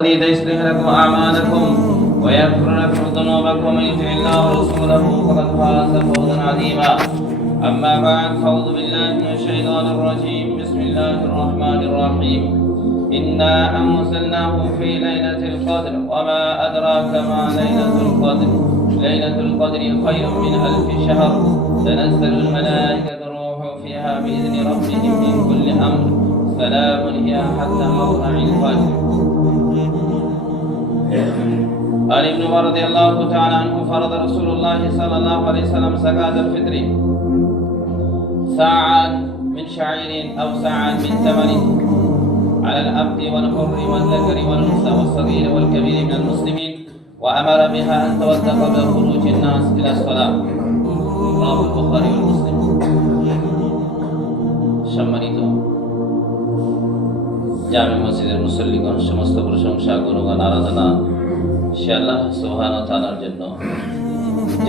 يصلح لكم أعمالكم ويغفر لكم ذنوبكم ومن يطع الله ورسوله فقد فاز فوزا عظيما. أما بعد فأعوذ بالله من الشيطان الرجيم. بسم الله الرحمن الرحيم. إنا أنزلناه في ليلة القدر وما أدراك ما ليلة القدر. ليلة القدر خير من 1000 شهر. تنزل الملائكة الروح فيها بإذن ربهم من كل أمر. سلام هي حتى مطلع الفجر. عن ابن عمر رضي الله تعالى عنه فرض رسول الله صلى الله عليه وسلم زكاة الفطر ساعا من شعير أو ساعا من تمر على العبد والحر والذكر والأنثى والصغير والكبير من المسلمين وأمر بها أن توثق بخروج الناس إلى الصلاة. رواه البخاري ومسلم. সম্মানিত জামে মসজিদের মুসল্লিগণ, সমস্ত প্রশংসা গুণগান আরাধনা সে আল্লাহ সুবহানাহু ওয়া তাআলার জন্য।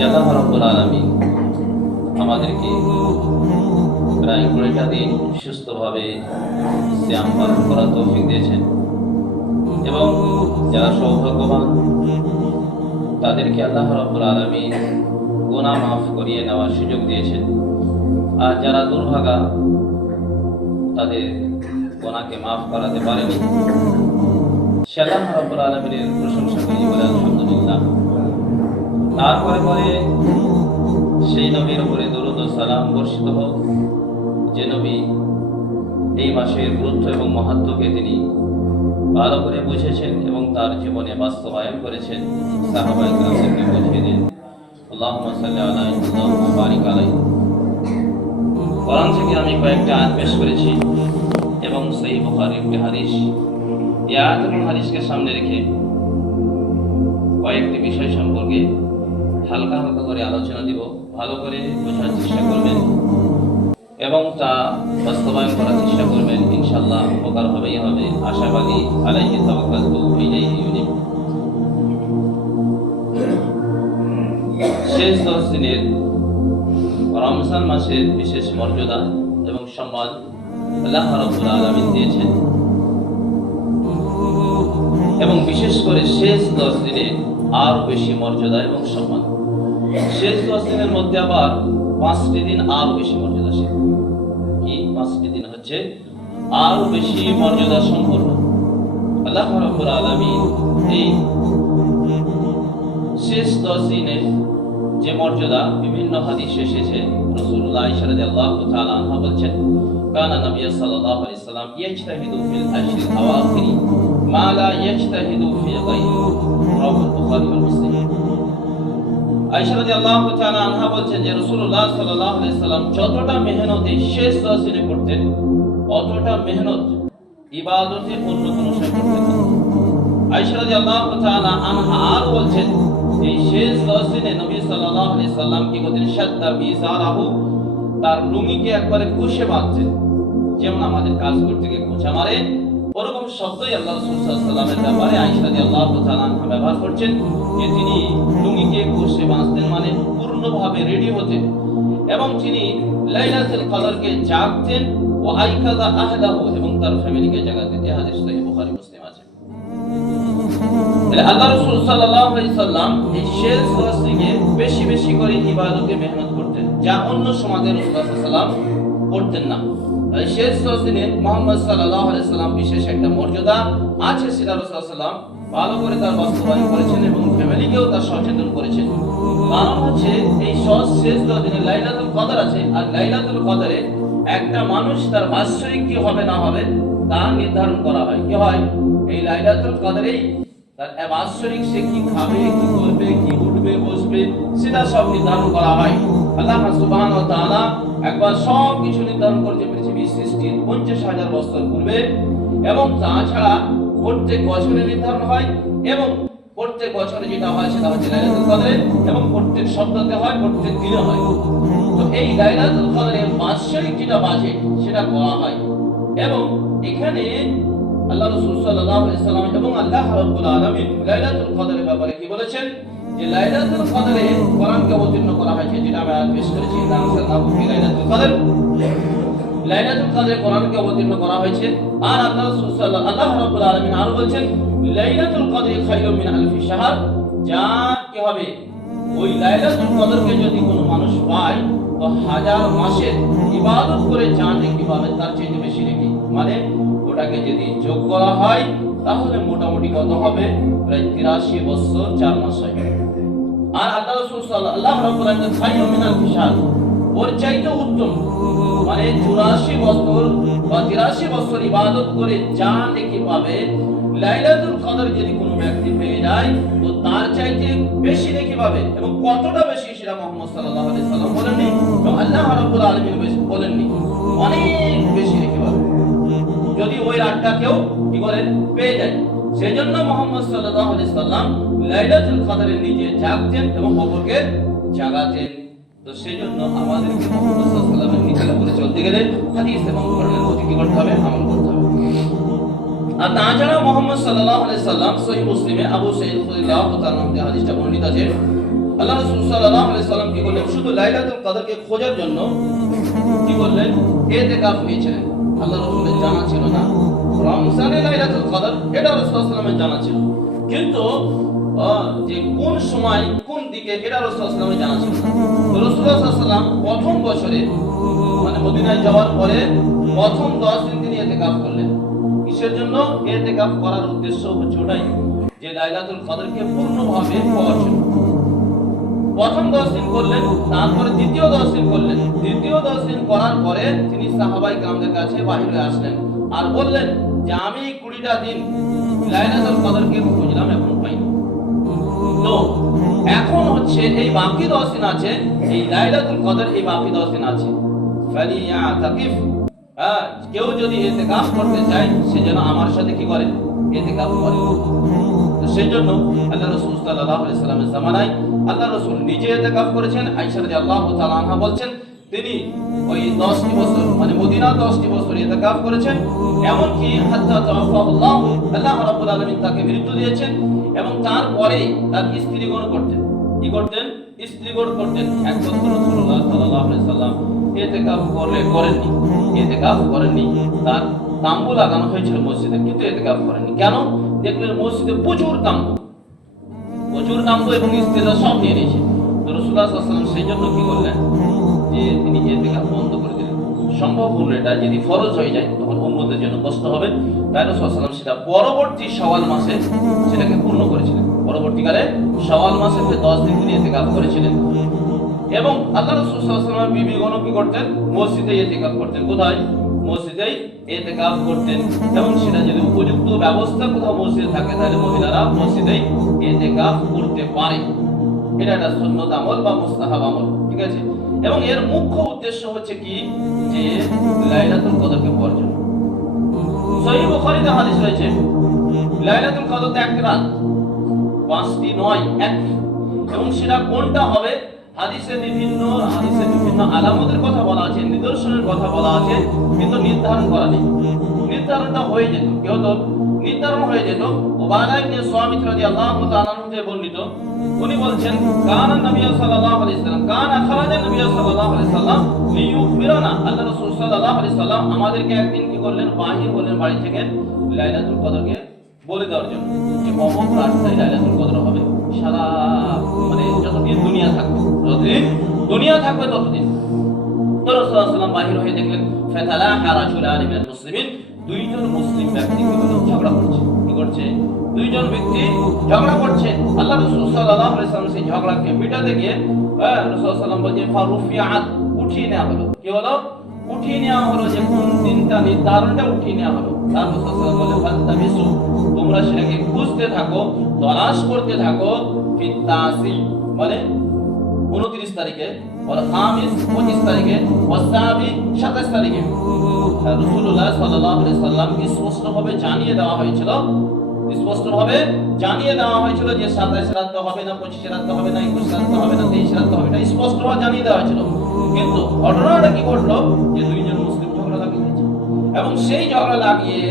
আল্লাহ রাব্বুল আলামিন আমাদেরকে প্রায় 20টা দিন সুস্থভাবে সিয়াম পালন করার তৌফিক দিয়েছেন এবং যারা সৌভাগ্যবান তাদেরকে আল্লাহ রাব্বুল আলামিন গুনাহ মাফ করিয়ে নেওয়ার সুযোগ দিয়েছেন। আর যারা দুর্ভাগা তাদের গুনাহকে মাফ করাতে পারেনি, সে আল্লাহ রাব্বুল আলামিনের প্রশংসা করি বলে আলহামদুলিল্লাহ। তারপরে সেই নবীর উপরে দরুদ ও সালাম বর্ষিত হোক যে নবী এই মাসের গুরুত্ব এবং মাহাত্ম্যকে তিনি ভালো করে বুঝেছেন এবং তার জীবনে বাস্তবায়ন করেছেন। সাহাবায়ে কেরামকে বুঝিয়ে দেন। আল্লাহুম্মা সাল্লি আলা ওয়া বারিক আলাইহি। কোরআন থেকে আমি কয়েকটা আয়াত পেশ করেছি এবং সহিহ বুখারীর একটি হাদিস। এই আয়াত এবং হাদিসকে সামনে রেখে কয়েকটি বিষয় সম্পর্কে হালকা হালকা করে আলোচনা দিব। ভালো করে বোঝার চেষ্টা করবেন এবং তা বাস্তবায়ন করার চেষ্টা করবেন। ইনশাআল্লাহ উপকার হবেই হবে। আশাবাদী। আলাইহি তাওয়াক্কালতু ওয়া ইলাইহি ইউনিব। শেষ 10 দিনের রমজান মাসের বিশেষ মর্যাদা এবং সম্মান আল্লাহ রাব্বুল আলামিন দিয়েছেন এবং বিশেষ করে শেষ 10 দিনে আর বেশি মর্যাদা এবং সম্মান। শেষ 10 দিনের মধ্যে আবার 5টি দিন আর বেশি মর্যাদাশীল। কি 5টি দিন হচ্ছে আর বেশি মর্যাদা সম্পন্ন। আল্লাহ রাব্বুল আলামিন এই শেষ 10 দিনে যে মর্যাদা বিভিন্ন হাদিসে এসেছে। রাসূলুল্লাহ সাল্লাল্লাহু তাআলা আনহু বলেছেন, কানা নবী সাল্লাল্লাহু আলাইহি ওয়াসাল্লাম ইয়াজতাহিদু ফিল আশরিল আওয়াখির মা লা ইয়াজতাহিদু ফি গায়রিহি। রাওয়াহুল বুখারী ওয়া মুসলিম। আয়েশা রাদিয়াল্লাহু তাআলা আনহা বলেছেন যে রাসূলুল্লাহ সাল্লাল্লাহু আলাইহি ওয়াসাল্লাম যতটা মেহনত এই শেষ 10 দিনে করতেন, অতটা মেহনত ইবাদতে অন্য কোন সময় করতেন না। আয়েশা রাদিয়াল্লাহু তাআলা আনহা আর বলেছেন এই শেষ 10 দিনে নবী সাল্লাল্লাহু আলাইহি ওয়াসাল্লাম কি করতেন? শাদ্দা বিজারাহু, তার লুঙ্গিকে একবারে কুশে বাঁধতেন। যেমন আমাদের কাজ করতে গিয়ে কোঁচা মারে, ওরকম শব্দই আল্লাহ রাসূল সাল্লাল্লাহু আলাইহি ওয়াসাল্লামের ব্যাপারে আয়েশা রাদিয়াল্লাহু তাআলা আনহা ব্যবহার করছেন যে তিনি লুঙ্গিকে কুশে বাঁধতেন, মানে পূর্ণভাবে রেডি হতেন এবং তিনি লাইলাতুল কদরকে জাগতেন ও আইকাযা আহলাহু, এবং তার ফ্যামিলিকে জাগাতেন। এই হাদিস সহিহ বুখারী মুসলিম আছে। আল্লাহ রাসূল সাল্লাল্লাহু আলাইহি ওয়াসাল্লাম এই শেষ 10 দিনে বেশি বেশি করে ইবাদতে মেহনত করতেন, যা অন্য সমাজে রাসূলুল্লাহ সাল্লাল্লাহু আলাইহি ওয়াসাল্লাম করতেন না। এই শেষ 10 দিনে মুহাম্মদ সাল্লাল্লাহু আলাইহি ওয়াসাল্লাম বিশেষ একটা মর্যাদা আছে, সেটা রাসূলুল্লাহ সাল্লাল্লাহু আলাইহি ওয়াসাল্লাম ভালো করে তার বাস্তবায়ন করেছেন এবং ফ্যামিলিকেও তার সচেতন করেছেন। কারণ হচ্ছে এই শেষ 10 দিনে লাইলাতুল কদর আছে, আর লাইলাতুল কদরে একটা মানুষ তার বাৎসরিক কি হবে না হবে তা নির্ধারণ করা হয়। কি হয়? এই লাইলাতুল কদরেই তার বাৎসরিক সে কি খাবে, কি করবে, কি উঠবে বসবে, সেটা সব নির্ধারণ করা হয়। আল্লাহ সুবহানাহু ওয়া তাআলা একবার সব কিছু নির্ধারণ করেছে পৃথিবীর সৃষ্টির 50,000 বছর পূর্বে, এবং তাছাড়া প্রত্যেক বছরে নির্ধারণ হয় এবং প্রত্যেক বছরে যেটা হয় সেটা হচ্ছে লাইলাতুল কদরে, এবং প্রত্যেক সপ্তাহে হয়, প্রত্যেক দিনে হয়। তো এই লাইলাতুল কদরের বাৎসরিক যেটা বাজেট সেটা করা হয়। এবং এখানে আল্লাহ রাসূল সাল্লাল্লাহু আলাইহি ওয়াসাল্লাম এবং আল্লাহ রাব্বুল আলামিন লাইলাতুল কদরের ব্যাপারে কি বলেছেন? যে লাইলাতুল কদরে কোরআনকে অবতীর্ণ করা হয়েছে, যেটা আমরা পেশ করেছি। লাইলাতুল কদর লাইলাতুল কদরে কোরআনকে অবতীর্ণ করা হয়েছে। আর আল্লাহ রাব্বুল আলামিন আরো বলেছেন লাইলাতুল কদর খায়রুম মিন আলফি শাহর, যা কি হবে ওই লাইলাতুল কদরকে যদি কোনো মানুষ পায় তো হাজার মাসের ইবাদত করে জান নাকি পাবে তার চেয়ে বেশি নাকি। মানে ওটাকে যদি যোগ করা হয় তাহলে মোটামুটি কত হবে, প্রায় 83 বছর 4 মাস হয়। আর আল্লাহ রাসূল সাল্লাল্লাহু আলাইহি ওয়াসাল্লাম খায়রুম মিন আলফি শাহর, ওর চাইতে উত্তম, মানে 84 বছর বা 83 বছর ইবাদত করে যা নাকি পাবে, লাইলাতুল কদর যদি কোনো ব্যক্তি পেয়ে যায় তো তার চাইতে বেশি নাকি পাবে। এবং কতটা বেশি সেটা মুহাম্মদ সাল্লাল্লাহু আলাইহি সাল্লাম বলেননি এবং আল্লাহ রাব্বুল আলামিন বলেননি, অনেক বেশি নাকি পাবে যদি ওই রাতটা কেউ কি করেন পেয়ে যায়। সেজন্য মুহাম্মদ সাল্লাল্লাহু আলাইহি সাল্লাম লাইলাতুল কদরে নিজে জাগতেন এবং অপরকে জাগাতেন। তো সেজন্য আমাদেরকে মুহাম্মদ সাল্লাল্লাহু আলাইহি সাল্লামের নিকালা করে চলতে গেলে হাদিস এবং কোরআনের প্রতি কি করতে হবে, আমল করতে হবে। আর তাছাড়া মুহাম্মদ সাল্লাল্লাহু আলাইহি সাল্লাম সহিহ মুসলিমে আবু সাঈদ রাদিয়াল্লাহু তাআলা আনহু হাদিসটা বর্ণিত আছে, আল্লাহ রাসূল সাল্লাল্লাহু আলাইহি সাল্লাম কি করলেন, শুধু লাইলাতুল কদরকে খোঁজার জন্য কি করলেন, ইতিকাফ নিয়েছিলেন। আল্লাহ রাসূলের জানা ছিল না রমজানে লাইলাতুল কদর, এটা রাসূল সাল্লাল্লাহু আলাইহি সাল্লামের জানা ছিল, কিন্তু যে কোন সময় কোন দিকে এটা রাসূল সাল্লাল্লাহু আলাইহি সাল্লামের জানা ছিল না। রাসূলুল্লাহ সাল্লাল্লাহু আলাইহি সাল্লাম প্রথম বছরে মানে মদিনায় যাওয়ার পরে প্রথম 10 দিন তিনি ইতিকাফ করলেন। কিসের জন্য? ইতিকাফ করার উদ্দেশ্য হচ্ছে ওটাই যে লাইলাতুল কদরকে পূর্ণভাবে পাওয়ার জন্য। প্রথম 10 দিন করলেন, তারপরে দ্বিতীয় 10 দিন করলেন। দ্বিতীয় 10 দিন করার পরে তিনি সাহাবায়ে কেরামদের কাছে বাহির হয়ে আসলেন আর বললেন যে আমি 20টা দিন লাইলাতুল কদরকে খুঁজলাম, এখন পাইনি। তো এখন হচ্ছে এই বাকি 10 দিন আছে, এই লাইলাতুল কদর এই বাকি 10 দিন আছে, ফালিয়াতাকিফ, কেউ যদি ইতিকাফ করতে চায় সে যেন আমার সাথে কি করে, ইতিকাফ করে। তো সেজন্য আল্লাহ রাসূল সাল্লাল্লাহু আলাইহি সাল্লামের জামানায় আল্লাহ রাসূল নিজে ইতিকাফ করেছেন। আয়েশা রাদিয়াল্লাহু তাআলা আনহা বলছেন তিনি ওই 10টি বছর মানে মদিনা 10টি বছর ইতিকাফ করেছেন, এমন কি হাত্তা তাওয়াফাহুল্লাহ, আল্লাহ রাব্বুল আলামিন তাকে মৃত্যু দিয়েছেন এবং তারপরে তার স্ত্রীগণ করতেন কি করতেন, স্ত্রীগণ করতেন। এক বছর রাসূলুল্লাহ সাল্লাল্লাহু আলাইহি সাল্লাম ইতিকাফ করেননি, তার তাম্বু লাগানো হয়েছিল মসজিদে, কিন্তু ইতিকাফ করেননি। কেন? দেখলেন মসজিদে প্রচুর তাম্বু এবং স্ত্রীরা সব নিয়ে নিয়েছে। তো রাসূলুল্লাহ সাল্লাল্লাহু আলাইহি ওয়াসাল্লাম সেই জন্য কি করলেন যে তিনি ইতিকাফ বন্ধ করে দিলেন। সম্ভব হলো এটা যদি ফরজ হয়ে যায় তখন উম্মতের জন্য কষ্ট হবে, তাই রাসূলুল্লাহ সাল্লাল্লাহু আলাইহি ওয়াসাল্লাম সেটা পরবর্তী শাওয়াল মাসে সেটাকে পূর্ণ করেছিলেন। পরবর্তীকালে শাওয়াল মাসে 10 দিন তিনি ইতিকাফ করেছিলেন। এবং আল্লাহ রাসূল সাল্লাল্লাহু আলাইহি ওয়াসাল্লাম বিবিগণ কি করতেন, মসজিদে ইতিকাফ করতেন। কোথায়? মসজিদেই ইতিকাফ করতেন। এবং সেটা যদি উপযুক্ত ব্যবস্থা কোথাও মসজিদে থাকে তাহলে মহিলারা মসজিদেই ইতিকাফ করতে পারে। এটা একটা সুন্নাত আমল বা মুস্তাহাব আমল, ঠিক আছে। এবং এর মুখ্য উদ্দেশ্য হচ্ছে কি, যে লাইলাতুল কদরকে পাওয়ার জন্য। সহিহ বুখারীতে হাদিস রয়েছে লাইলাতুল কদর একটা রাত, 5টি নয়, একটি। এবং সেটা কোনটা হবে, হাদিসে বিভিন্ন আলামতের কথা বলা আছে, নিদর্শনের কথা বলা আছে, কিন্তু নির্ধারণ করা নেই। নির্ধারণটা হয়ে যেত, কি হতো, নির্ধারণ হয়ে যেত। উবাদা ইবনে সামিত রাদিয়াল্লাহু তাআলা আনহু থেকে বর্ণিত, উনি বলছেন কানা নবী সাল্লাল্লাহু আলাইহি সাল্লাম খারাজা নবী সাল্লাল্লাহু আলাইহি সাল্লাম লিইউখবিরানা, আল্লাহ রাসূল সাল্লাল্লাহু আলাইহি সাল্লাম আমাদেরকে একদিন কি করলেন, বাহির হলেন বাড়ি থেকে লাইলাতুল কদরকে বলে দেওয়ার জন্য যে অমুক রাতটায় লাইলাতুল কদর হবে। সারা মানে যতদিন দুনিয়া থাকবে ততদিন। তো রাসূলুল্লাহ সাল্লাল্লাহু আলাইহি ওয়াসাল্লাম বাহির হয়ে দেখলেন ফাতালাহা রাজুলানি মিনাল মুসলিমিন, দুইজন মুসলিম ব্যক্তি ঝগড়া করছে। কি করছে? দুইজন ব্যক্তি ঝগড়া করছে। আল্লাহ রাসূল সাল্লাল্লাহু আলাইহি ওয়াসাল্লাম সেই ঝগড়াকে মিটাতে গিয়ে রাসূলুল্লাহ সাল্লাল্লাহু আলাইহি ওয়াসাল্লাম বলেন ফারুফিআত, উঠিয়ে নেওয়া হলো। কি হলো? উঠিয়ে নেওয়া হলো, যে কোন দিনটা নির্ধারণটা উঠিয়ে নেওয়া হলো। তার রাসূল সাল্লাল্লাহু আলাইহি ওয়াসাল্লাম বলেন ফাতাবিসু, তোমরা সেটাকে খুঁজতে থাকো, তলাশ করতে থাকো। ফিতাসি মানে 29 তারিখে, আর খামিস 25 তারিখে, ওয়াসাবি 27 তারিখে। রাসূলুল্লাহ সাল্লাল্লাহু আলাইহি ওয়াসাল্লাম স্পষ্টভাবে জানিয়ে দেওয়া হয়েছিল যে 27 রাত হবে না, 25 রাত হবে না, 21 রাত হবে না, 23 রাত হবে না, স্পষ্টভাবে জানিয়ে দেওয়া হয়েছিল। কিন্তু ঘটনাটা কি ঘটলো, যে দুইজন মুসলিম ঝগড়া লাগিয়েছে। এবং সেই ঝগড়া লাগিয়ে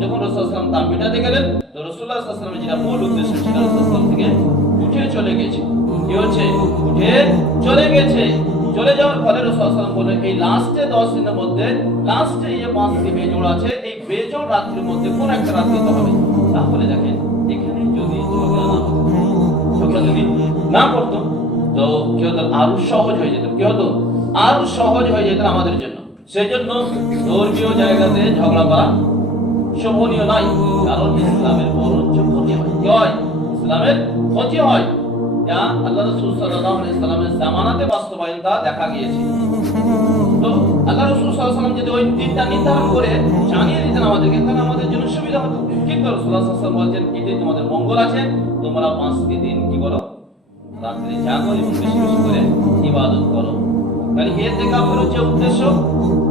যখন রাসূল সাল্লাল্লাহু আলাইহি ওয়াসাল্লাম তা মেটাতে গেলেন, তো রাসূলুল্লাহ সাল্লাল্লাহু আলাইহি ওয়াসাল্লামের যেটা মূল উদ্দেশ্য ছিল রাসূল সাল্লাল্লাহু আলাইহি ওয়াসাল্লাম থেকে উঠে চলে গেছে। কি হচ্ছে? উঠে চলে গেছে। চলে যাওয়ার ফলে রাসূল সাল্লাল্লাহু আলাইহি ওয়াসাল্লাম বলেন এই লাস্টে 10 দিনের মধ্যে লাস্টে এই 5টি বেজোড় আছে, এই বেজোড় রাত্রির মধ্যে কোন একটা রাত দিতে হবে। তাহলে দেখেন না করতো তো কি হতো, আরো সহজ হয়ে যেত, কি হতো, আরো সহজ হয়ে যেত আমাদের জন্য। সেই জন্য ধর্মীয় জায়গাতে ঝগড়া করা শোভনীয় নয়, কারণ ইসলামের বরঞ্চ ক্ষতি হয়। কি হয়? ইসলামের ক্ষতি হয়, যা আল্লাহ রাসূল সাল্লাল্লাহু আলাইহি সাল্লামের জামানাতে বাস্তবায়ন তা দেখা গিয়েছে। তো আল্লাহ রাসূল সাল্লাল্লাহু আলাইহি সাল্লাম যদি ওই দিনটা নির্ধারণ করে জানিয়ে দিতেন আমাদেরকে, তাহলে আমাদের জন্য সুবিধা হতো। কিন্তু রাসূলুল্লাহ সাল্লাল্লাহু আলাইহি সাল্লাম বলছেন, ঈদে তোমাদের মঙ্গল আছে, তোমরা 5টি দিন কি করো, রাত্রে জাগো এবং বেশি বেশি করে ইবাদত করো। তাহলে ইতিকাফের হচ্ছে উদ্দেশ্য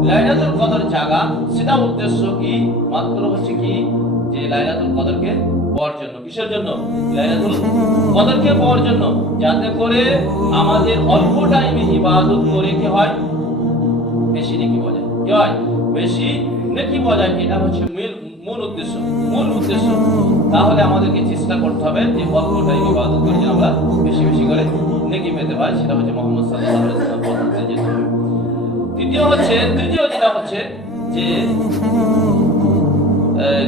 লাইলাতুল কদর জাগা, সেটা উদ্দেশ্য কি, মাত্র হচ্ছে কি যে লাইলাতুল কদরকে পাওয়ার জন্য। কিসের জন্য? লাইলাতুল কদরকে পাওয়ার জন্য, যাতে করে আমাদের অল্প টাইমে ইবাদত করে কি হয়, বেশি নেকি পাওয়া যায়। কি হয়? বেশি নেকি পাওয়া যায়। এটা হচ্ছে মূল উদ্দেশ্য, মূল উদ্দেশ্য। তাহলে আমাদেরকে চেষ্টা করতে হবে যে অল্প টাইম ইবাদত করে যেন আমরা বেশি বেশি করে নেকি পেতে পারি। সেটা হচ্ছে মুহাম্মদ সাল্লাল্লাহু আলাইহি ওয়াসাল্লাম বলতে যেতে হবে। তৃতীয় যেটা হচ্ছে যে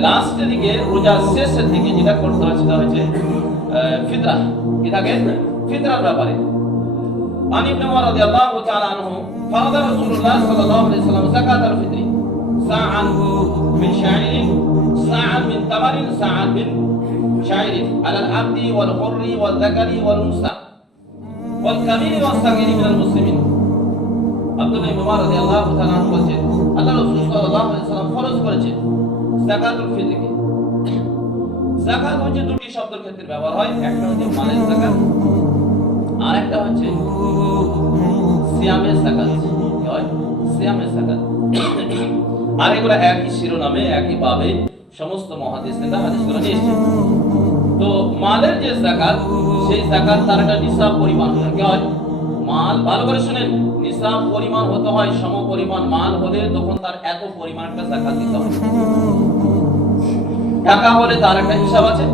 লাস্টের দিকে, রোজার শেষের দিকে যেটা করতে হয় সেটা হচ্ছে ফিতরা। কি থাকে? ফিতরার ব্যাপারে। عن ابن عمر رضي الله تعالى عنه فرض رسول الله صلى الله عليه وسلم زكاة الفطر ساعا من شعير ساعا من تمر ساعا من شعير على العبد والحر والذكر والأنثى والكبير والصغير من المسلمين। আব্দুল্লাহ ইবনে উমর রাদিয়াল্লাহু তাআলা আনহু বলেন, আল্লাহ রাসূল সাল্লাল্লাহু আলাইহি ওয়াসাল্লাম ফরজ করেছেন যাকাতুল ফিতরকে। যাকাত হচ্ছে দুটি শব্দের ক্ষেত্রে ব্যবহার হয়, একটা হচ্ছে মালের যাকাত, আর একটা হচ্ছে সিয়ামের যাকাত। কি হয়? সিয়ামের যাকাত। আর এগুলো একই শিরোনামে একই ভাবে সমস্ত মুহাদ্দিসরা হাদিসগুলো নিয়ে এসেছেন। তো মালের যে যাকাত, সেই যাকাত তার একটা নিসাব পরিমাণ হয়। কি হয়? মাল, ভালো করে শুনেন, নিসাব পরিমাণ হতে হয়, সম পরিমাণ মাল হলে তখন তার এত পরিমাণ একটা যাকাত দিতে হয়। টাকা হলে তার একটা হিসাব আছে,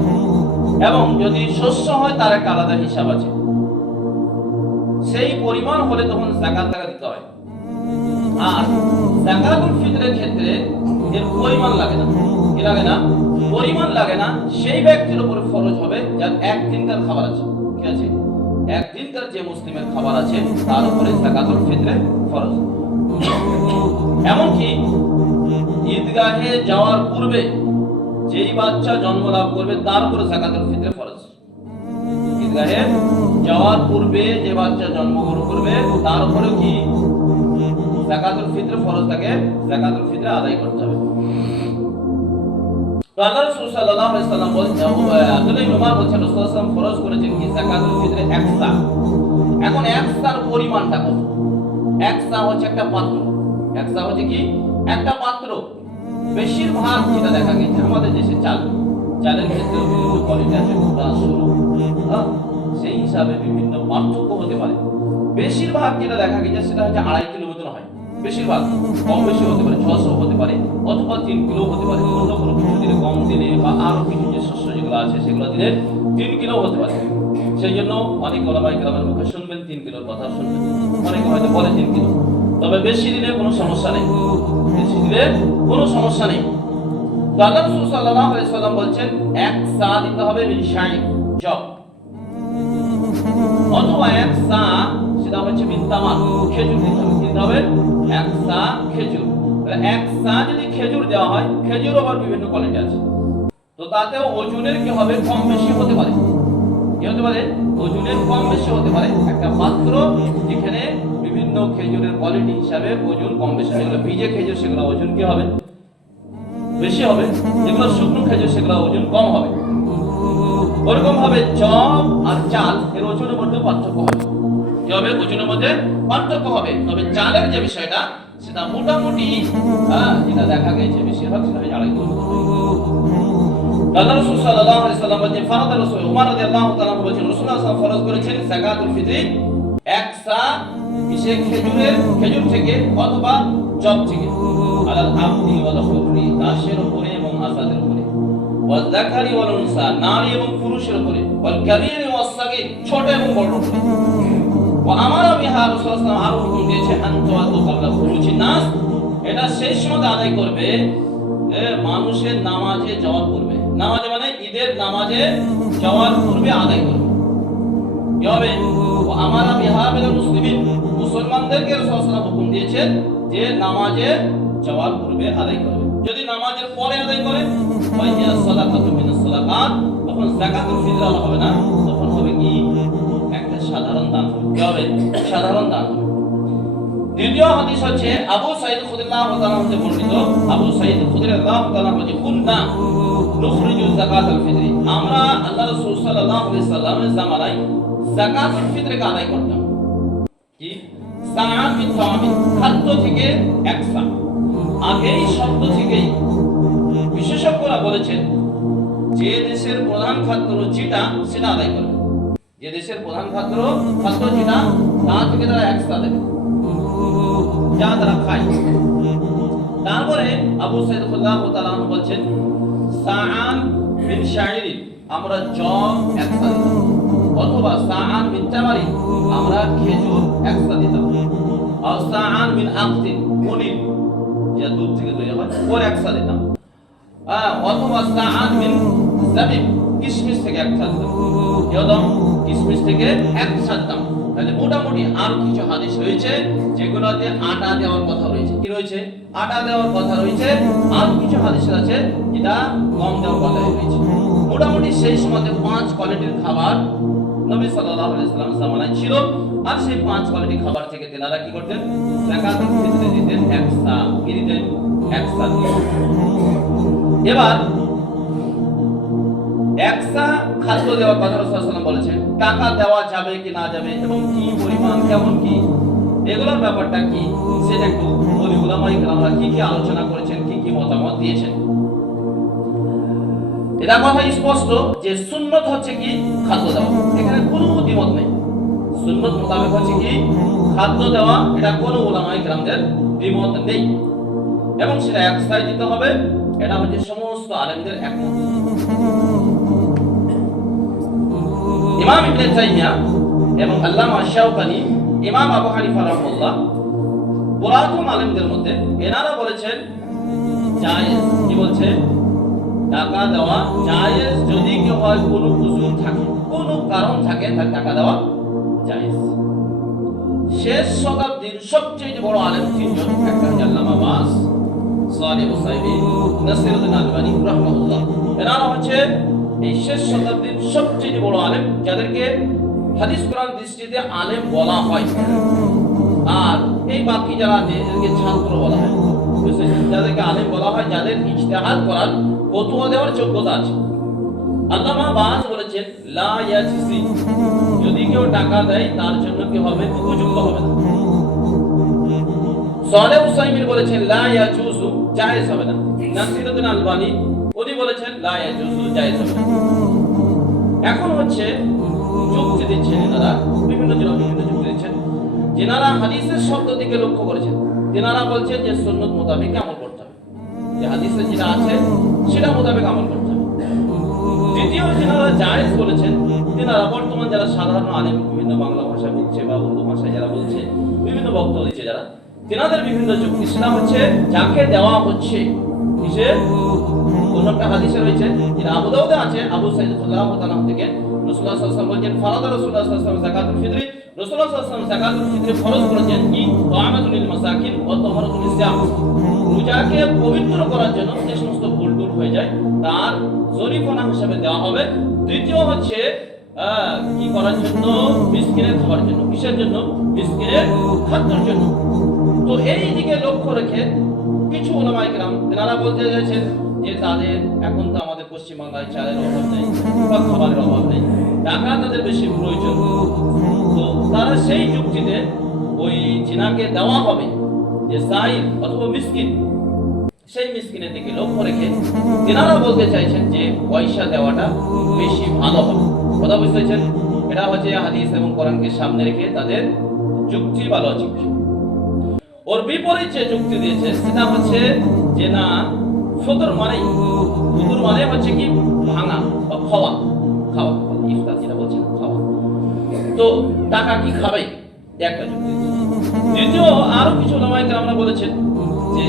এবং যদি শস্য হয় তার একটা আলাদা হিসাব আছে। সেই পরিমাণ হলে তখন যাকাত টাকা দিতে হয়। আর যাকাতুল ফিতরের ক্ষেত্রে এর পরিমাণ লাগে না। কি লাগে না? পরিমাণ লাগে না। সেই ব্যক্তির উপর ফরজ হবে যার এক দিনকার খাবার আছে। কি আছে? এক দিনকার যে মুসলিমের খাবার আছে তার উপরে যাকাতুল ফিতরে ফরজ। এমনকি ঈদগাহে যাওয়ার পূর্বে যেই বাচ্চা জন্ম লাভ করবে তার উপরে যাকাতুল ফিতরে ফরজ। ঈদগাহে যাওয়ার পূর্বে যে বাচ্চা জন্মগ্রহণ করবে তার উপরে কি যাকাতুল ফিতরে ফরজ থাকে, যাকাতুল ফিতরে আদায় করতে হবে। তো আল্লাহ রাসূল সাল্লাল্লাহু আলাইহি ওয়াসাল্লাম বলেন, আব্দুল্লাহ ইবনে উমর বলেন রাসূলুল্লাহ সাল্লাল্লাহু আলাইহি ওয়াসাল্লাম ফরজ করেছেন কি যাকাতুল ফিতরে 1 সা। এখন 1 সার পরিমাণটা কত? 1 সা হচ্ছে একটা পাত্র। 1 সা হচ্ছে কি? একটা পাত্র। বেশিরভাগ যেটা দেখা গেছে আমাদের দেশে চালের ক্ষেত্রে বিভিন্ন কোয়ালিটি আছে, গোটা সরু, সেই হিসাবে বিভিন্ন পার্থক্য হতে পারে। বেশিরভাগ যেটা দেখা গেছে সেটা হচ্ছে 2.5 কিলো মতন হয়। বেশিরভাগ, কম বেশি হতে পারে, 600 হতে পারে, অথবা 3 কিলো হতে পারে। অন্য কোনো কিছু দিলে কম দিলে বা আরো কিছু যে শস্য যেগুলো আছে সেগুলো দিলে 3 কিলো হতে পারে। সেই জন্য অনেক ওলামায়ে কেরামের মুখে শুনবেন 3 কিলোর কথা শুনবেন, অনেকে হয়তো বলে 3 কিলো। তবে বেশি দিলে কোনো সমস্যা নেই, বেশি দিলে কোনো সমস্যা নেই। তো আল্লাহ রাসূল সাল্লাল্লাহু আলাইহি ওয়াসাল্লাম বলেন 1 সা দিতে হবে মিন শাইর, জব, অথবা 1 সা সেটা হচ্ছে মিন তামার, খেজুর দিতে হবে। দিতে হবে 1 সা খেজুর। তাহলে 1 সা যদি খেজুর দেওয়া হয়, খেজুর আবার বিভিন্ন কোয়ালিটি আছে, তো তাতেও ওজনের কি হবে, কম বেশি হতে পারে। কি হতে পারে? ওজনের কম বেশি হতে পারে। একটা পাত্র যেখানে বিভিন্ন খেজুরের কোয়ালিটি হিসাবে ওজন কম বেশি, যেগুলো ভিজে খেজুর সেগুলো ওজন কি হবে, বেশি হবে। যেগুলো শুকনো খেজুর সেগুলো ওজন কম হবে। ওরকম ভাবে জব আর চাল এর ওজনের মধ্যে পার্থক্য হবে। কি হবে? ওজনের মধ্যে পার্থক্য হবে। তবে চালের যে বিষয়টা সেটা মোটামুটি যেটা দেখা গেছে বেশিরভাগ সেটা 2.5 কিলো। আল্লাহ রাসূল সাল্লাল্লাহু আলাইহি ওয়াসাল্লাম বলেন, ফারাদা রাসূল উমর রাদিয়াল্লাহু তাআলা বলেন রাসূলুল্লাহ সাল্লাল্লাহু আলাইহি ওয়াসাল্লাম ফরজ করেছেন যাকাতুল ফিতর 1 সা কিসে, খেজুর থেকে অথবা জব থেকে, আলাল আবদি ওয়াল হুররি, দাসের উপরে এবং আজাদের উপরে, ওয়াল যাকারি ওয়াল উনসা, নারী এবং পুরুষের উপরে, ওয়াল কাবীর ওয়াস সাগীর, ছোট এবং বড় উপরে। ওয়া আমারা বিহা রাসূলুল্লাহ সাল্লাল্লাহু আলাইহি ওয়াসাল্লাম আরো হুকুম দিয়েছে আনতাওয়াতু ক্বাবলা খুরুজিন নাস, এটা সেই সময় আদায় করবে মানুষের নামাজে যাওয়ার পূর্বে। নামাজে মানে ঈদের নামাজে যাওয়ার পূর্বে আদায় করবে। কি হবে? আমারা বিহাবিল মুসলিমিন, মুসলমানদেরকে রাসূল সাল্লাল্লাহু আলাইহি ওয়াসাল্লাম হুকুম দিয়েছেন যে নামাজে যাওয়ার পূর্বে আদায় করবে। যদি নামাজের পরে আদায় করে ওয়াইয়া সালাতাতু মিনাস সালাকাত, তখন যাকাতুল ফিতর হবে না, তখন হবে কি একটা সাধারণ দান হবে। কি হবে? সাধারণ দান হবে। দ্বিতীয় হাদিস হচ্ছে আবু সাঈদ খুদরি রাদিয়াল্লাহু তাআলা হতে বর্ণিত, আবু সাঈদ খুদরি রাদিয়াল্লাহু তাআলা বলেন কুননা নুখরিজু যাকাতুল ফিতর, আমরা আল্লাহ রাসূল সাল্লাল্লাহু আলাইহি সাল্লামের জামানায় যাকাতুল ফিতরকে আদায় করতাম। কি? সাআন মিন তাআমিন, খাদ্য থেকে এক সা। আর এই শব্দ থেকেই বিশেষজ্ঞরা বলেছেন যে দেশের প্রধান খাদ্য যেটা সেটা আদায় করবে। যে দেশের প্রধান খাদ্য যেটা তা থেকে তারা এক সা দেবে, যা তারা খায়। তারপরে আবু সাঈদ রাদিয়াল্লাহু তাআলা বলছেন সাআন মিন শাইরিন, আমরা জব এক সা দিতাম, অথবা সাআন মিন তামারিন, আমরা খেজুর এক সা দিতাম, আর সাআন মিন আখতিন, পনির যা দুধ থেকে তৈরি হয় ওর এক সা দিতাম, অথবা সাআন মিন জাবিব, কিশমিশ থেকে এক সা দিতাম, একদম কিশমিশ থেকে এক সা দিতাম। তাহলে মোটামুটি আর কিছু হাদিস রয়েছে যেগুলোতে আটা দেওয়ার কথা রয়েছে। কি রয়েছে? আটা দেওয়ার কথা রয়েছে। আর কিছু হাদিস আছে যেটা গম দেওয়ার কথা রয়েছে। মোটামুটি সেই সময় 5 কোয়ালিটির খাবার নবী সাল্লাল্লাহু আলাইহি ওয়াসাল্লাম জামানায় ছিল। আর সেই 5 কোয়ালিটির খাবার থেকে তেনারা কি করতেন? যাকাতুল ফিতর দিতেন এক সা। কি দিতেন? এক সা। এবার এক সা খাদ্য দেওয়ার কথা রাসূল সাল্লাল্লাহু আলাইহি ওয়াসাল্লাম বলেছেন। টাকা দেওয়া যাবে কি না যাবে এবং কি পরিমাণ কেমন কি এগুলোর ব্যাপারটা কি সেটা একটু উলামায়ে কেরামরা কি আলোচনা করেছেন, কি মতামত দিয়েছেন। এটা কথা স্পষ্ট যে সুন্নত হচ্ছে কি খাদ্য দেওয়া, এখানে কোনো দ্বিমত নেই। সুন্নত মোতাবেক হচ্ছে কি খাদ্য দেওয়া, এটা কোনো উলামায়ে কেরামদের দ্বিমত নেই এবং সেটা এক সাই দিতে হবে, এটা হচ্ছে সমস্ত আলেমদের একমত। ইমাম ইবনে তাইমিয়া এবং আল্লামা শাওকানি, ইমাম আবু হানিফা রাহিমাহুল্লাহ, পুরাতন আলেমদের মধ্যে এনারা বলেছেন জায়েজ। কি বলছে? টাকা দেওয়া জায়েজ যদি কেউ হয় কোনো উযুর থাকে, কোনো কারণ থাকে, তার টাকা দেওয়া জায়েজ। শেষ শতাব্দীর সবচেয়ে বড় আলেম তিনজন, একটা হচ্ছে আল্লামা বাস, সালেহ উসাইমিন, নাসিরুদ্দিন আলবানী রাহিমাহুল্লাহ। এনারা হচ্ছে এই শেষ শতাব্দীর সবচেয়ে বড় আলেম, যাদেরকে হাদিস কোরআন দৃষ্টিতে আলেম বলা হয়। আর এই বাকি যারা এদেরকে ছাত্র বলা হয়, যাদেরকে আলেম বলা হয়, যাদের ইজতিহাদ করার ফতোয়া দেওয়ার যোগ্যতা আছে। আল্লামা বাস বলেছেন লা ইয়াজজি, যদি কেউ টাকা দেয় তার জন্য কি হবে? উপযুক্ত হবে না। সালেহ উসাইমিন বলেছেন লা ইয়াজুজু, জায়েজ হবে না। নাসিরুদ্দিন আলবানী উনি বলেছেন লা ইয়াজুজু, জায়েজ হবে না। এখন হচ্ছে যুক্তি দিচ্ছেন এনারা, বিভিন্ন যুক্তি দিচ্ছেন যেনারা হাদিসের শব্দ দিকে লক্ষ্য করেছেন। তেনারা বলছেন যে সুন্নত মোতাবেক আমল করতে হবে, যে হাদিসে যেটা আছে সেটা মোতাবেক আমল করতে হবে। দ্বিতীয় যেনারা জায়েজ বলেছেন, তেনারা বর্তমান যারা সাধারণ আলেম, বিভিন্ন বাংলা ভাষা বলছে বা উর্দু ভাষায় যারা বলছে, বিভিন্ন বক্তব্য দিচ্ছে যারা, তেনাদের বিভিন্ন যুক্তি সেটা হচ্ছে যাকে দেওয়া হচ্ছে কিসে? কোন একটা হাদিসে রয়েছে যেটা আবু দাউদে আছে, আবু সাঈদ রাদিয়াল্লাহু তাআলা থেকে রাসূলুল্লাহ সাল্লাল্লাহু আলাইহি ওয়াসাল্লাম বলেন ফারাদা রাসূলুল্লাহ সাল্লাল্লাহু আলাইহি ওয়াসাল্লাম যাকাতুল ফিতর, রাসূলুল্লাহ সাল্লাল্লাহু আলাইহি ওয়াসাল্লাম যাকাতুল ফিতর ফরজ করেছেন কি? তাআমাতুল লিল মাসাকিন ওয়া তাহারাতুল লিসিয়াম, রোজাকে পবিত্র করার জন্য যে সমস্ত ভুল হয়ে যায় তার জরিমানা হিসেবে দেওয়া হবে। তৃতীয় হচ্ছে কি করার জন্য? মিসকিনের খাবার জন্য। কিসের জন্য? মিসকিনের খাদ্যের জন্য। তো এই দিকে লক্ষ্য রেখে কিছু উলামায়ে কেরাম তেনারা বলতে চাইছেন যে তাদের এখন তো আমাদের পশ্চিমবাংলায় চালের অভাব নেই বা খাবারের অভাব নেই, টাকা তাদের বেশি প্রয়োজন। তো তারা সেই যুক্তিতে ওই যিনাকে দেওয়া হবে যে সাইল অথবা মিসকিন, সেই মিসকিনের দিকে লক্ষ্য রেখে তেনারা বলতে চাইছেন যে পয়সা দেওয়াটা বেশি ভালো হবে। কথা বুঝতে চাইছেন? এটা হচ্ছে হাদিস এবং কোরআনকে সামনে রেখে তাদের যুক্তি বা লজিক। ওর বিপরীত যে যুক্তি দিয়েছে সেটা হচ্ছে যে না, ফতর মানে হচ্ছে কি ভাঙা বা খাওয়া, ইফতার যেটা বলছে খাওয়া, তো টাকা কি খাবে, একটা যুক্তি। দ্বিতীয় আরো কিছু উলামায়ে কেরামরা বলেছেন যে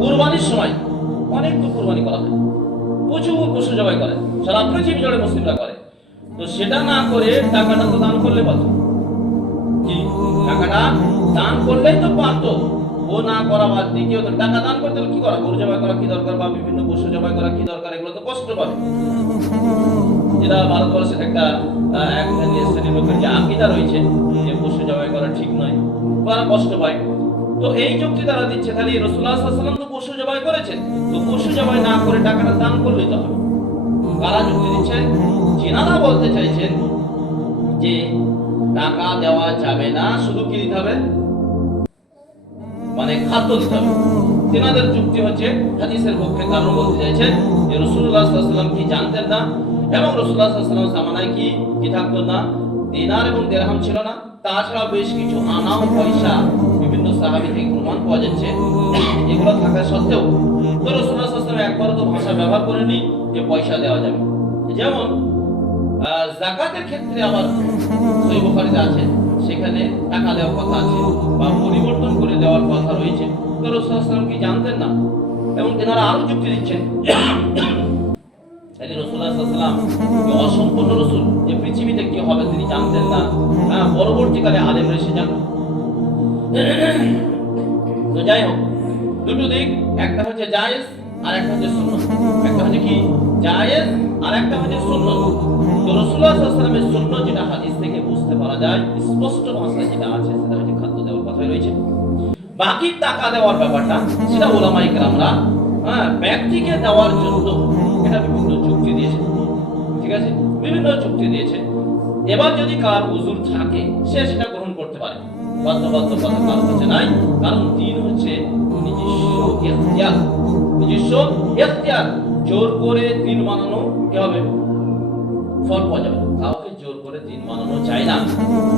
কুরবানির সময় অনেক তো কুরবানি করা হয়, প্রচুর পশু জবাই করে, সারা পৃথিবী জুড়ে মুসলিমরা করে। তো সেটা না করে টাকাটা তো দান করলে পারতো, কি টাকাটা দান করলেই তো পারতো। ও না করা বাদ দিয়ে কেউ টাকা দান করতে হলে কি করা, গরু জবাই করা কি দরকার, বা বিভিন্ন পশু জবাই করা কি দরকার, এগুলো তো কষ্ট পাবে। যেটা ভারতবর্ষের একটা এক শ্রেণীর লোকের যে আকীদা রয়েছে যে পশু জবাই করা ঠিক নয়, তারা কষ্ট পায়। তো এই যুক্তি তারা দিচ্ছে খালি রাসূলুল্লাহ সাল্লাল্লাহু আলাইহি ওয়াসাল্লাম তো পশু জবাই করেছেন, তো পশু জবাই না করে টাকাটা দান করলেই তো হবে। কারা যুক্তি দিচ্ছেন? যিনারা বলতে চাইছেন যে টাকা দেওয়া যাবে না, শুধু কি দিতে হবে, মানে খাদ্য দিতে হবে। তিনাদের যুক্তি হচ্ছে হাদিসের পক্ষে, কারণ বলতে চাইছেন যে রাসূলুল্লাহ সাল্লাল্লাহু আলাইহি ওয়াসাল্লাম কি জানতেন না, এবং রাসূলুল্লাহ সাল্লাল্লাহু আলাইহি ওয়াসাল্লাম জামানায় কি থাকতো না, দিনার এবং দিরহাম ছিল না। তাছাড়া বেশ কিছু আনা ও পয়সা বিভিন্ন সাহাবী থেকে প্রমাণ পাওয়া যাচ্ছে, এগুলো থাকা সত্ত্বেও তো রাসূলুল্লাহ সাল্লাল্লাহু আলাইহি ওয়াসাল্লাম একবারও তো ভাষা ব্যবহার করেনি যে পয়সা দেওয়া যাবে। যেমন যাকাতের ক্ষেত্রে আবার সহিহ বুখারীতে আছে, সেখানে টাকা দেওয়ার কথা আছে বা পরিবর্তন করে দেওয়ার কথা রয়েছে। তো রাসূলুল্লাহ সাল্লাল্লাহু আলাইহি ওয়াসাল্লাম কি জানতেন না? এবং তেনারা আরো যুক্তি দিচ্ছেন তাহলে রাসূলুল্লাহ সাল্লাল্লাহু আলাইহি ওয়াসাল্লাম অসম্পূর্ণ রাসূল, যে পৃথিবীতে কি হবে তিনি জানতেন না, পরবর্তীকালে আলেমরা এসে জানতেন। তো যাই হোক, দুটো দিক, একটা হচ্ছে জায়েজ আর একটা হচ্ছে সুন্নাত। একটা হচ্ছে কি জায়েজ আর একটা হচ্ছে সুন্নাত। তো রাসূলুল্লাহ সাল্লাল্লাহু আলাইহি ওয়াসাল্লামের সুন্নাত যেটা হাদিস থেকে বুঝতে পারা যায়, স্পষ্ট ভাষায় যেটা আছে সেটা হচ্ছে খাদ্য দেওয়ার কথাই রয়েছে। বাকি টাকা দেওয়ার ব্যাপারটা সেটা উলামায়ে কেরামরা ব্যক্তিকে দেওয়ার জন্য এটা বিভিন্ন যুক্তি দিয়েছে, ঠিক আছে, বিভিন্ন যুক্তি দিয়েছে। এবার যদি কার উযুর থাকে সে সেটা গ্রহণ করতে পারে, বাধ্যবাধকতা কার কাছে নাই, কারণ দিন হচ্ছে নিজস্ব ইখতিয়ার। জোর করে দিন বানানো কি হবে, ফল পাওয়া যাবে। কাউকে জোর করে দিন বানানো যায় না,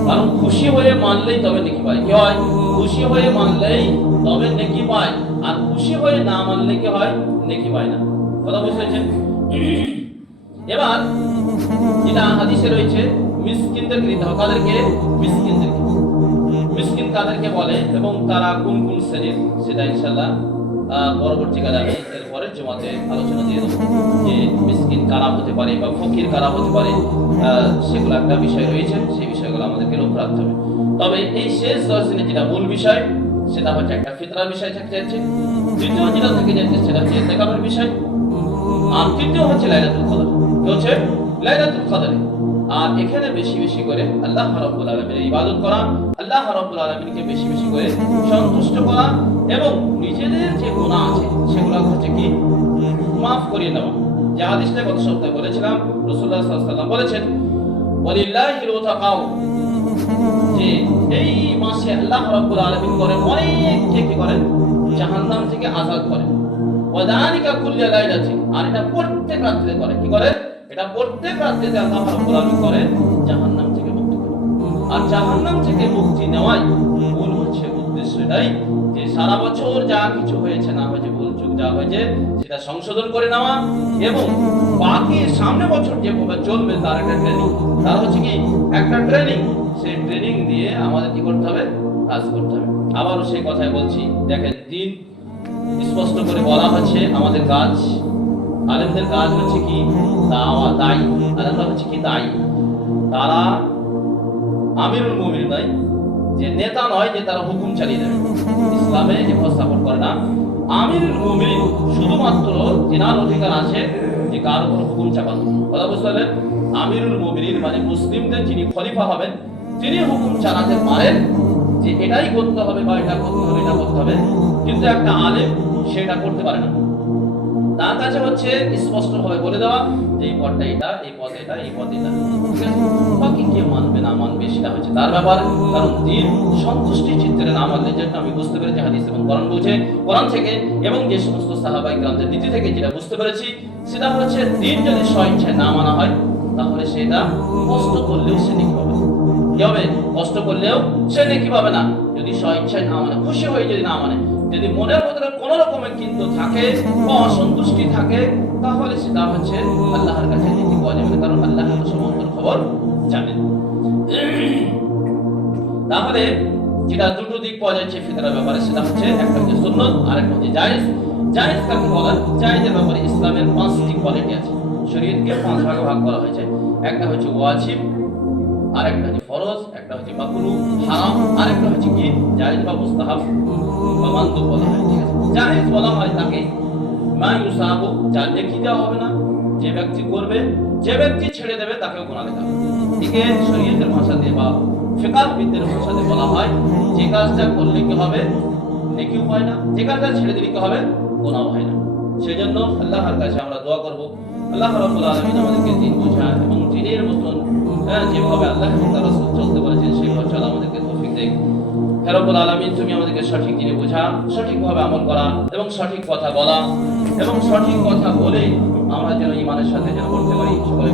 কারণ খুশি হয়ে মানলেই তবে নেকি পায়। কি হয়, খুশি হয়ে মানলেই তবে নেকি পায়, আর খুশি হয়ে না মানলে কি হয়, নেকি পায় না। কথা বুঝেছেন? এবার যেটা হাদিসে রয়েছে, মিসকিনদেরকে দিতে হবে। কাদেরকে? মিসকিনদেরকে। মিসকিন কাদেরকে বলে এবং তারা কোন কোন শ্রেণীর, সেটা ইনশাআল্লাহ পরবর্তীকালে আমি এরপরে জমাতে আলোচনা দিয়ে দেবো, যে মিসকিন কারা হতে পারে বা ফকির কারা হতে পারে, সেগুলো একটা বিষয় রয়েছে, সেই বিষয়গুলো আমাদেরকে লক্ষ্য রাখতে হবে। তবে এই শেষ 10 দিনে যেটা মূল বিষয় সেটা হচ্ছে একটা ফিতরার বিষয় থেকে যাচ্ছে, দ্বিতীয় যেটা থেকে যাচ্ছে সেটা হচ্ছে ইতিকাফের বিষয়, আর তৃতীয় হচ্ছে লাইলাতুল কদর। কি হচ্ছে? লাইলাতুল কদর। আর এখানে বেশি বেশি করে আল্লাহ রাব্বুল আলামিনের ইবাদত করা, আল্লাহ রাব্বুল আলামিনকে বেশি বেশি করে সন্তুষ্ট করা, এবং নিজেদের যে গুনাহ আছে সেগুলো হচ্ছে কি মাফ করিয়ে নেওয়া। যে হাদিসটা গত সপ্তাহে বলেছিলাম, রাসূলুল্লাহ সাল্লাল্লাহু আলাইহি ওয়াসাল্লাম বলেছেন ওয়ালিল্লাহিল উতাকাউ, যে এই মাসে আল্লাহ রাব্বুল আলামিন করেন অনেককে কি করেন, জাহান্নাম থেকে আযাদ করেন। ওয়াদালিকা কুল্লি লাইলাতিন, আর এটা প্রত্যেক রাতে করে। কি করে? এটা প্রত্যেক রাতে আল্লাহ রাব্বুল আলামিন করেন জাহান্নাম থেকে মুক্তি করেন। আর জাহান্নাম থেকে মুক্তি নেওয়াই মূল হচ্ছে উদ্দেশ্য এটাই, যে সারা বছর যা কিছু হয়েছে না হয়েছে, ভুল চুক যা হয়েছে সেটা সংশোধন করে নেওয়া, এবং বাকি সামনে বছর যেভাবে চলবে তার একটা ট্রেনিং, তার হচ্ছে কি একটা ট্রেনিং, সেই ট্রেনিং দিয়ে আমাদের কি করতে হবে, কাজ করতে হবে। আবারও সেই কথাই বলছি, দেখেন দিন স্পষ্ট করে বলা হচ্ছে আমাদের কাজ, আলেমদের কাজ হচ্ছে কি দাওয়া, দায়ী। আলেমরা হচ্ছে কি দায়ী, তারা আমিরুল মুমিন নয়, যে নেতা নয় যে তারা হুকুম চালিয়ে দেবে, ইসলামে যে উপস্থাপন করে না। আমিরুল মুমিন শুধুমাত্র তিনার অধিকার আছে যে কার উপর হুকুম চাপানো। কথা বুঝতে পারলেন? আমিরুল মুমিন মানে মুসলিমদের যিনি খলিফা হবেন তিনি হুকুম চালাতে পারেন যে এটাই করতে হবে বা এটা করতে হবে, এটা করতে হবে, কিন্তু একটা আলেম সেটা করতে পারে না। তার কাছে হচ্ছে স্পষ্ট ভাবে বলে দেওয়া যে এই পদটা এটা, এই পদ এটা, এই পদ এটা, ঠিক আছে। বাকি কে মানবে না মানবে সেটা হচ্ছে তার ব্যাপার, কারণ দিন সন্তুষ্টি চিত্রে না মানলে, যেটা আমি বুঝতে পেরেছি হাদিস এবং কোরআন বুঝে, কোরআন থেকে এবং যে সমস্ত সাহাবায়ে কেরামদের নীতি থেকে যেটা বুঝতে পেরেছি সেটা হচ্ছে দিন যদি স্বইচ্ছায় না মানা হয় তাহলে সেটা কষ্ট করলেও সে নেকি পাবে। কি হবে? কষ্ট করলেও সে নেকি পাবে না। যদি স্বইচ্ছায় না মানে, খুশি হয়ে যদি না মানে, যদি মনের মধ্যে কোন রকমের কিন্তু থাকে বা অসন্তুষ্টি থাকে, তাহলে সেটা হচ্ছে আল্লাহর কাছে নেকি পাওয়া যাবে না, কারণ আল্লাহ তো সমস্ত খবর জানেন। তাহলে যেটা দুটো দিক পাওয়া যাচ্ছে ফিতরার ব্যাপারে, সেটা হচ্ছে একটা হচ্ছে সুন্নাত আর একটা হচ্ছে জায়েজ। জায়েজ কাকে বলে? জায়েজের ব্যাপারে ইসলামের 5টি কোয়ালিটি আছে। শরীয়তকে 5 ভাগে ভাগ করা হয়েছে। একটা হচ্ছে ওয়াজিব, আরেকটা হচ্ছে ফরজ, একটা হচ্ছে মাকরুহ হারাম, আরেকটা হচ্ছে কি জায়েজ বা মুস্তাহাব বা মানদুব বলা হয়। ঠিক আছে, জায়েজ বলা হয় তাকে মা ইউসাবু, যার নেকি দেওয়া হবে না, যে ব্যক্তি করবে, যে ব্যক্তি ছেড়ে দেবে তাকেও গুনাহ দিতে হবে। একে শরীয়তের ভাষাতে বা ফিকহবিদদের ভাষাতে বলা হয় যে কাজটা করলে কি হবে নেকিও হয় না, যে কাজটা ছেড়ে দিলে কি হবে গুনাহ হয় না। সেজন্য আল্লাহর কাছে আমরা দোয়া করব আল্লাহ রাব্বুল আলামিন আমাদেরকে দ্বীন বোঝা এবং দ্বীনের মতন যেভাবে আল্লাহ এবং তার রাসূল চলতে বলেছেন সেইভাবে চলা আমাদেরকে তৌফিক দেয়। হে রব্বুল আলামিন, তুমি আমাদেরকে সঠিক দ্বীনে বোঝা, সঠিকভাবে আমল করা এবং সঠিক কথা বলা এবং সঠিক কথা বলে আমরা যেন ঈমানের সাথে যেন করতে পারি। সকলে